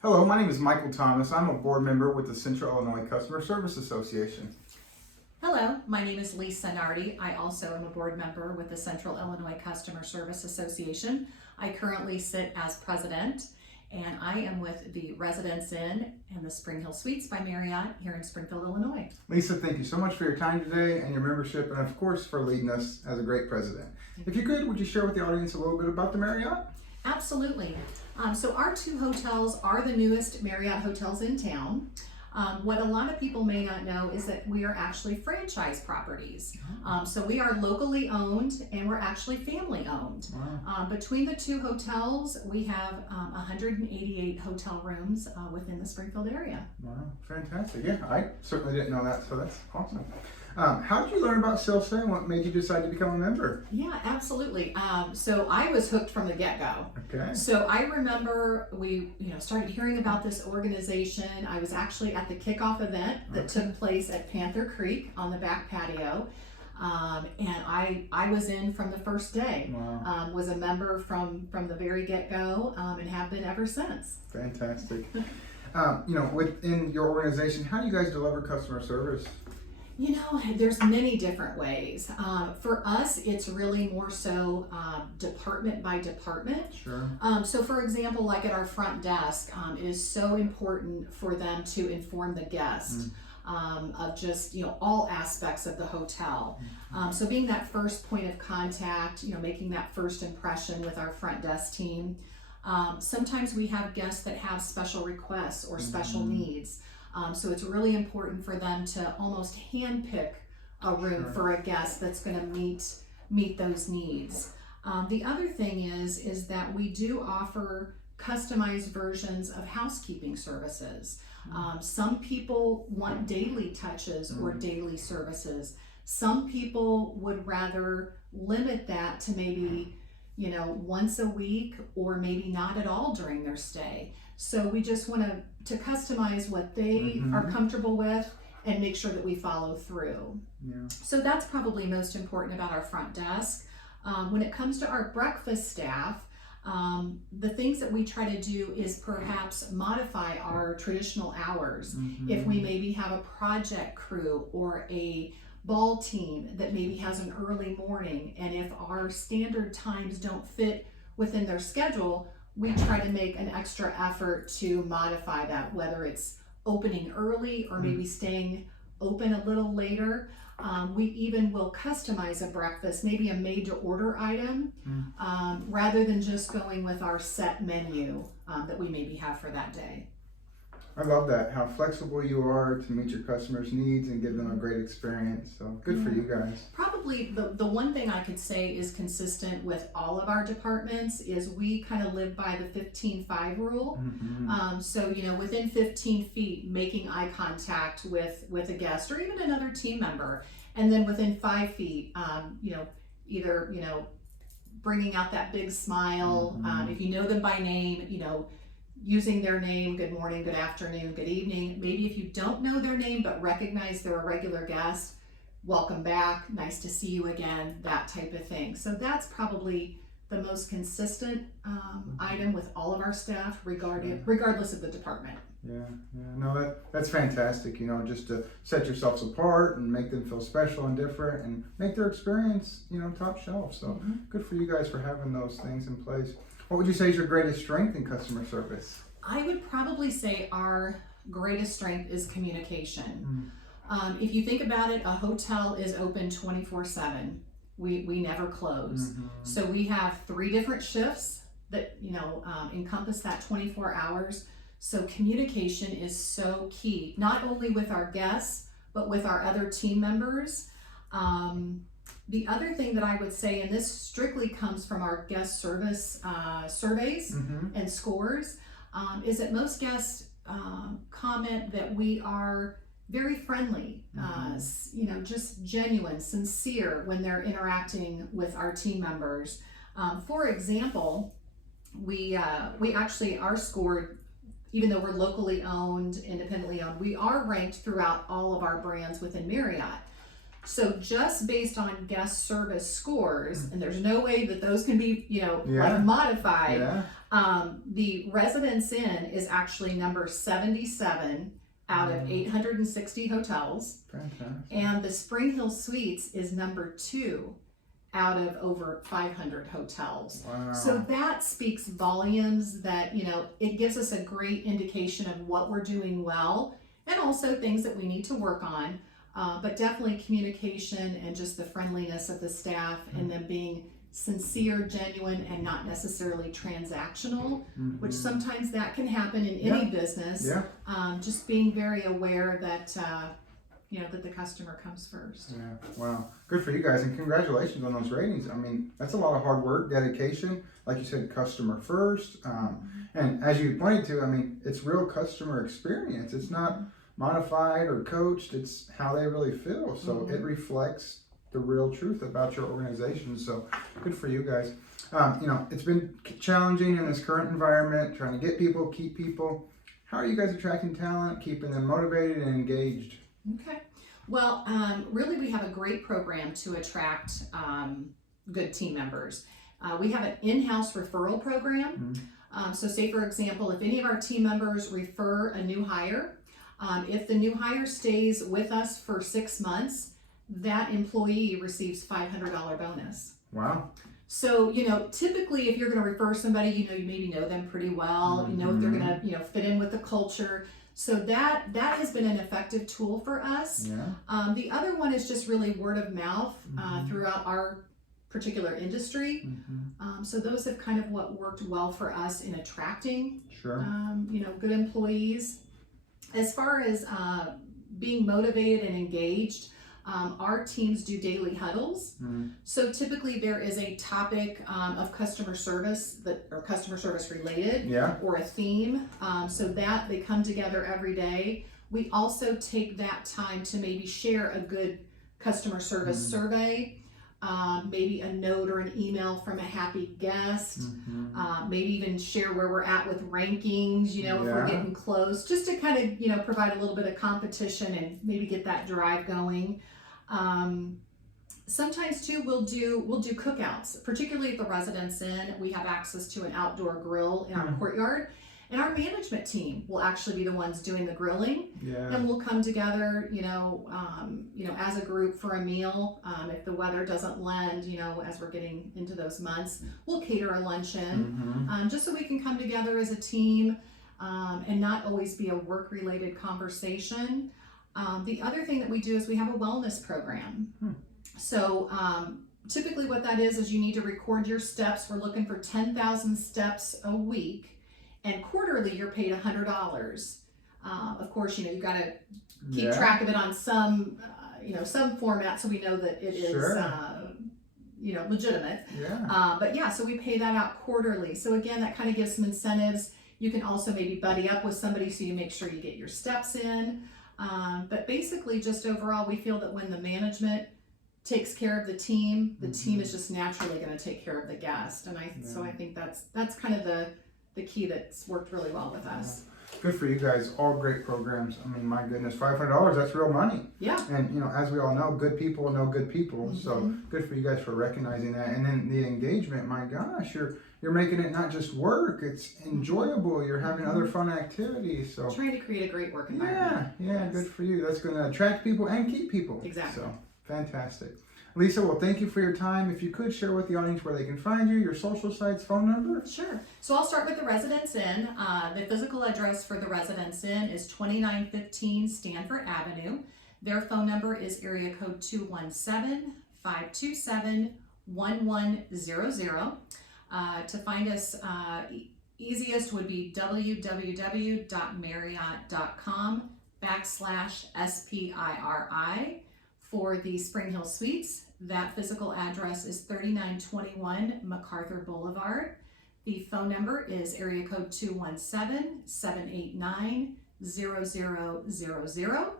Hello, my name is Michael Thomas. I'm a board member with the Central Illinois Customer Service Association. Hello, my name is Lisa Nardi. I also am a board member with the Central Illinois Customer Service Association. I currently sit as president, and I am with the Residence Inn and the SpringHill Suites by Marriott here in Springfield, Illinois. Lisa, thank you so much for your time today and your membership, and of course for leading us as a great president. If you could, would you share with the audience a little bit about the Marriott? Absolutely. So our two hotels are the newest Marriott hotels in town. What a lot of people may not know is that we are actually franchise properties. So we are locally owned and we're actually family owned. Wow. Between the two hotels, we have 188 hotel rooms within the Springfield area. Wow, fantastic. Yeah, I certainly didn't know that, so that's awesome. How did you learn about Silsa and what made you decide to become a member? Yeah, absolutely. So I was hooked from the get-go. Okay. So I remember we started hearing about this organization. I was actually at the kickoff event that took place at Panther Creek on the back patio. And I was in from the first day. Wow. Was a member from the very get-go and have been ever since. Fantastic. Within your organization, how do you guys deliver customer service? There's many different ways. For us, it's really more so department by department. Sure. So for example, like at our front desk, it is so important for them to inform the guest of just, all aspects of the hotel. So being that first point of contact, making that first impression with our front desk team. Sometimes we have guests that have special requests or special needs. So it's really important for them to almost handpick a room for a guest that's going to meet those needs. The other thing is that we do offer customized versions of housekeeping services. Some people want daily touches or daily services. Some people would rather limit that to maybe once a week or maybe not at all during their stay. So we just want to customize what they are comfortable with and make sure that we follow through. Yeah. So that's probably most important about our front desk. When it comes to our breakfast staff, the things that we try to do is perhaps modify our traditional hours. If we maybe have a project crew or a ball team that maybe has an early morning, and if our standard times don't fit within their schedule, we try to make an extra effort to modify that, whether it's opening early or maybe staying open a little later. We even will customize a breakfast, maybe a made to order item, rather than just going with our set menu that we maybe have for that day. I love that, how flexible you are to meet your customers' needs and give them a great experience. So good for you guys. Probably the one thing I could say is consistent with all of our departments is we kind of live by the 15-5 rule. So, within 15 feet, making eye contact with a guest or even another team member. And then within 5 feet, either, bringing out that big smile. If you know them by name, using their name, good morning, good afternoon, good evening. Maybe if you don't know their name but recognize they're a regular guest, welcome back, nice to see you again, that type of thing. So that's probably the most consistent item with all of our staff regardless of the department. No, that's fantastic, just to set yourselves apart and make them feel special and different and make their experience, top shelf. So good for you guys for having those things in place. What would you say is your greatest strength in customer service? I would probably say our greatest strength is communication. If you think about it, a hotel is open 24/7. We never close. So we have 3 different shifts that encompass that 24 hours. So communication is so key, not only with our guests, but with our other team members. The other thing that I would say, and this strictly comes from our guest service surveys and scores, is that most guests comment that we are very friendly, just genuine, sincere when they're interacting with our team members. For example, we actually are scored, even though we're locally owned, independently owned, we are ranked throughout all of our brands within Marriott. So just based on guest service scores, and there's no way that those can be, like modified. The Residence Inn is actually number 77 out of 860 hotels. Fantastic. And the SpringHill Suites is number 2 out of over 500 hotels. Wow. So that speaks volumes that, it gives us a great indication of what we're doing well and also things that we need to work on. But definitely communication and just the friendliness of the staff and them being sincere, genuine, and not necessarily transactional, which sometimes that can happen in any business. Just being very aware that that the customer comes first. Yeah, wow. Good for you guys, and congratulations on those ratings. I mean, that's a lot of hard work, dedication. Like you said, customer first. And as you pointed to, I mean, it's real customer experience. It's not modified or coached. It's how they really feel. So it reflects the real truth about your organization. So good for you guys. It's been challenging in this current environment, trying to get people, keep people. How are you guys attracting talent, keeping them motivated and engaged? Okay. Well, really, we have a great program to attract good team members. We have an in-house referral program. So say, for example, if any of our team members refer a new hire, if the new hire stays with us for 6 months, that employee receives $500 bonus. Wow. So, typically if you're going to refer somebody, you maybe know them pretty well, if they're going to, fit in with the culture. So that has been an effective tool for us. The other one is just really word of mouth throughout our particular industry. So those have kind of what worked well for us in attracting, good employees. As far as being motivated and engaged, our teams do daily huddles. So typically there is a topic of customer service or customer service related or a theme. So that they come together every day. We also take that time to maybe share a good customer service survey, maybe a note or an email from a happy guest, maybe even share where we're at with rankings, if we're getting close, just to kind of, provide a little bit of competition and maybe get that drive going. Sometimes too, we'll do cookouts, particularly at the Residence Inn. We have access to an outdoor grill in our courtyard, and our management team will actually be the ones doing the grilling. And we'll come together, as a group for a meal. If the weather doesn't lend, as we're getting into those months, we'll cater a luncheon, just so we can come together as a team, and not always be a work-related conversation. The other thing that we do is we have a wellness program. So typically what that is you need to record your steps. We're looking for 10,000 steps a week, and quarterly you're paid $100. Of course, you got to keep track of it on some, some format, so we know that it is, legitimate. So we pay that out quarterly. So again, that kind of gives some incentives. You can also maybe buddy up with somebody so you make sure you get your steps in. But basically, just overall, we feel that when the management takes care of the team is just naturally going to take care of the guest. And so I think that's kind of the key that's worked really well with us. Good for you guys. All great programs. I mean, my goodness, $500, that's real money. And, as we all know, good people know good people. So good for you guys for recognizing that. And then the engagement, my gosh, you're making it not just work, it's enjoyable. You're having other fun activities. So trying to create a great work environment. Good for you. That's going to attract people and keep people. Exactly. So fantastic. Lisa, well, thank you for your time. If you could share with the audience where they can find you, your social sites, phone number. Sure. So I'll start with the Residence Inn. The physical address for the Residence Inn is 2915 Stanford Avenue. Their phone number is area code 217-527-1100. To find us, easiest would be www.marriott.com/SPIRI. For the SpringHill Suites, that physical address is 3921 MacArthur Boulevard. The phone number is area code 217-789-0000.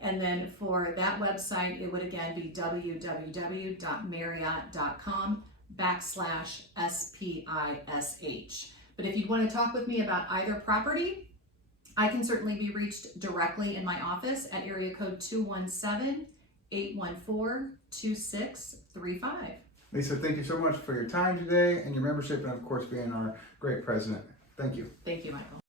And then for that website, it would again be www.marriott.com/SPISH. But if you want to talk with me about either property, I can certainly be reached directly in my office at area code 217 814-2635. Lisa, thank you so much for your time today and your membership, and of course being our great president. Thank you. Thank you, Michael.